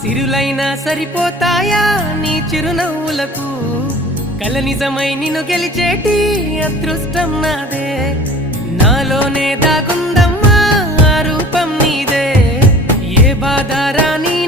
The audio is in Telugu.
సిరులైనా సరిపోతాయా నీ చిరునవ్వులకు కల నిజమై నిన్ను గెలిచేటి అదృష్టం నాదే నాలోనే దాగుందమ్మా ఆ రూపం నీదే ఏ బాధ రాని